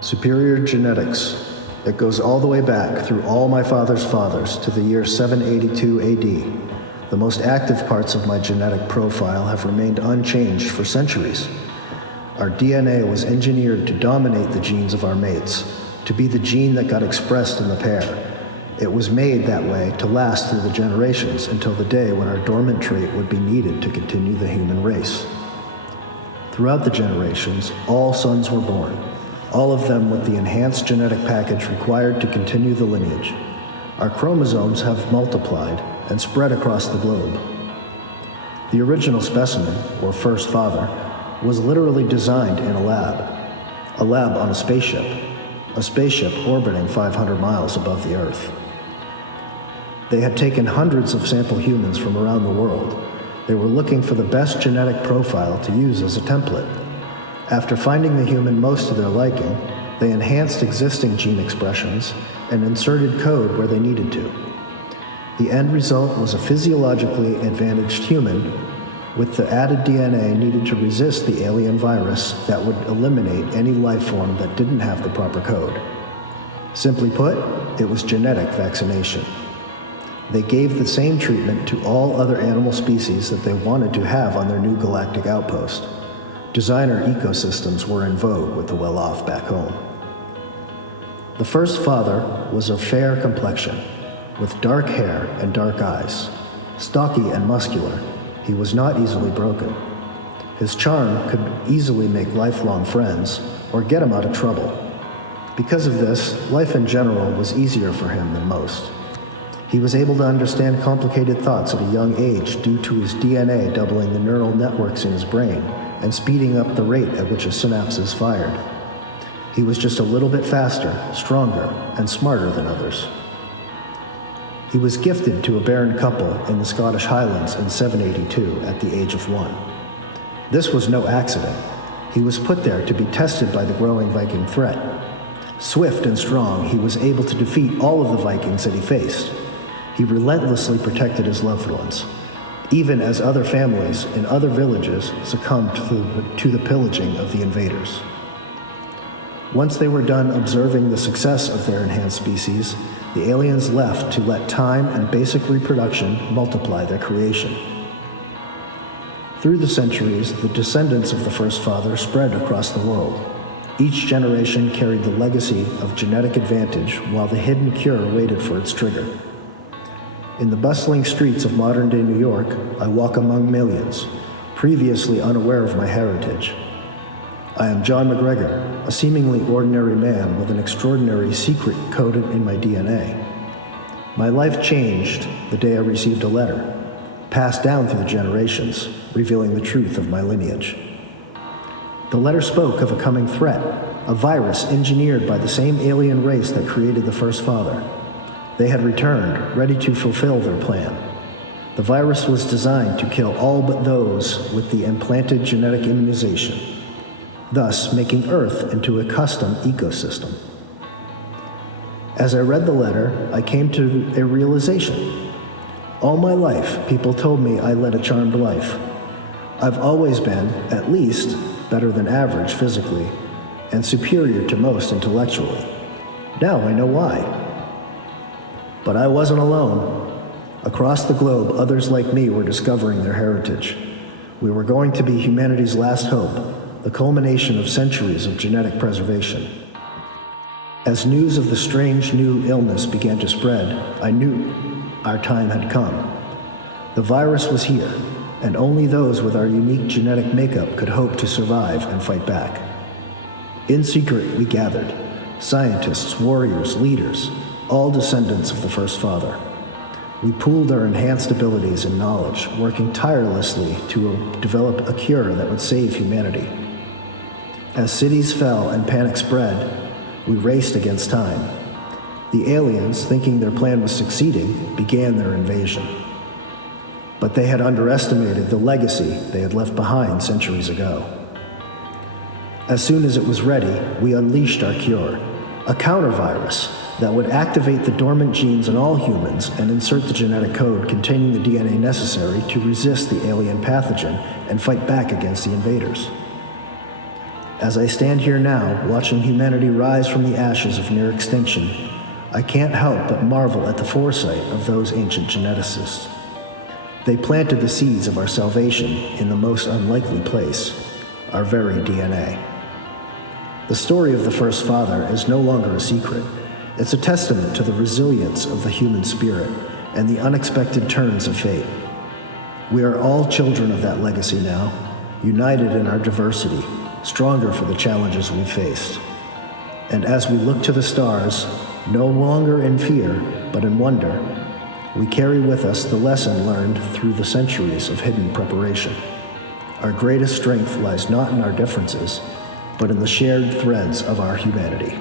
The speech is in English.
Superior genetics. It goes all the way back through all my father's fathers to the year 782 AD. The most active parts of my genetic profile have remained unchanged for centuries. Our DNA was engineered to dominate the genes of our mates, to be the gene that got expressed in the pair. It was made that way to last through the generations until the day when our dormant trait would be needed to continue the human race. Throughout the generations, all sons were born, all of them with the enhanced genetic package required to continue the lineage. Our chromosomes have multiplied and spread across the globe. The original specimen, or first father, was literally designed in a lab on a spaceship orbiting 500 miles above the Earth. They had taken hundreds of sample humans from around the world. They were looking for the best genetic profile to use as a template. After finding the human most to their liking, they enhanced existing gene expressions and inserted code where they needed to. The end result was a physiologically advantaged human with the added DNA needed to resist the alien virus that would eliminate any life form that didn't have the proper code. Simply put, it was genetic vaccination. They gave the same treatment to all other animal species that they wanted to have on their new galactic outpost. Designer ecosystems were in vogue with the well-off back home. The first father was of fair complexion, with dark hair and dark eyes. Stocky and muscular, he was not easily broken. His charm could easily make lifelong friends or get him out of trouble. Because of this, life in general was easier for him than most. He was able to understand complicated thoughts at a young age due to his DNA doubling the neural networks in his brain and speeding up the rate at which a synapse is fired. He was just a little bit faster, stronger, and smarter than others. He was gifted to a barren couple in the Scottish Highlands in 782 at the age of 1. This was no accident. He was put there to be tested by the growing Viking threat. Swift and strong, he was able to defeat all of the Vikings that he faced. He relentlessly protected his loved ones, even as other families in other villages succumbed to the pillaging of the invaders. Once they were done observing the success of their enhanced species, the aliens left to let time and basic reproduction multiply their creation. Through the centuries, the descendants of the first father spread across the world. Each generation carried the legacy of genetic advantage while the hidden cure waited for its trigger. In the bustling streets of modern-day New York, I walk among millions, previously unaware of my heritage. I am John McGregor, a seemingly ordinary man with an extraordinary secret coded in my DNA. My life changed the day I received a letter, passed down through the generations, revealing the truth of my lineage. The letter spoke of a coming threat, a virus engineered by the same alien race that created the first father. They had returned, ready to fulfill their plan. The virus was designed to kill all but those with the implanted genetic immunization, thus making Earth into a custom ecosystem. As I read the letter, I came to a realization. All my life, people told me I led a charmed life. I've always been, at least, better than average physically, and superior to most intellectually. Now I know why. But I wasn't alone. Across the globe, others like me were discovering their heritage. We were going to be humanity's last hope, the culmination of centuries of genetic preservation. As news of the strange new illness began to spread, I knew our time had come. The virus was here, and only those with our unique genetic makeup could hope to survive and fight back. In secret, we gathered, scientists, warriors, leaders, all descendants of the first father. We pooled our enhanced abilities and knowledge, working tirelessly to develop a cure that would save humanity. As cities fell and panic spread, we raced against time. The aliens, thinking their plan was succeeding, began their invasion. But they had underestimated the legacy they had left behind centuries ago. As soon as it was ready, we unleashed our cure, a counter-virus that would activate the dormant genes in all humans and insert the genetic code containing the DNA necessary to resist the alien pathogen and fight back against the invaders. As I stand here now, watching humanity rise from the ashes of near extinction, I can't help but marvel at the foresight of those ancient geneticists. They planted the seeds of our salvation in the most unlikely place, our very DNA. The story of the first father is no longer a secret. It's a testament to the resilience of the human spirit and the unexpected turns of fate. We are all children of that legacy now, united in our diversity, stronger for the challenges we've faced. And as we look to the stars, no longer in fear, but in wonder, we carry with us the lesson learned through the centuries of hidden preparation. Our greatest strength lies not in our differences, but in the shared threads of our humanity.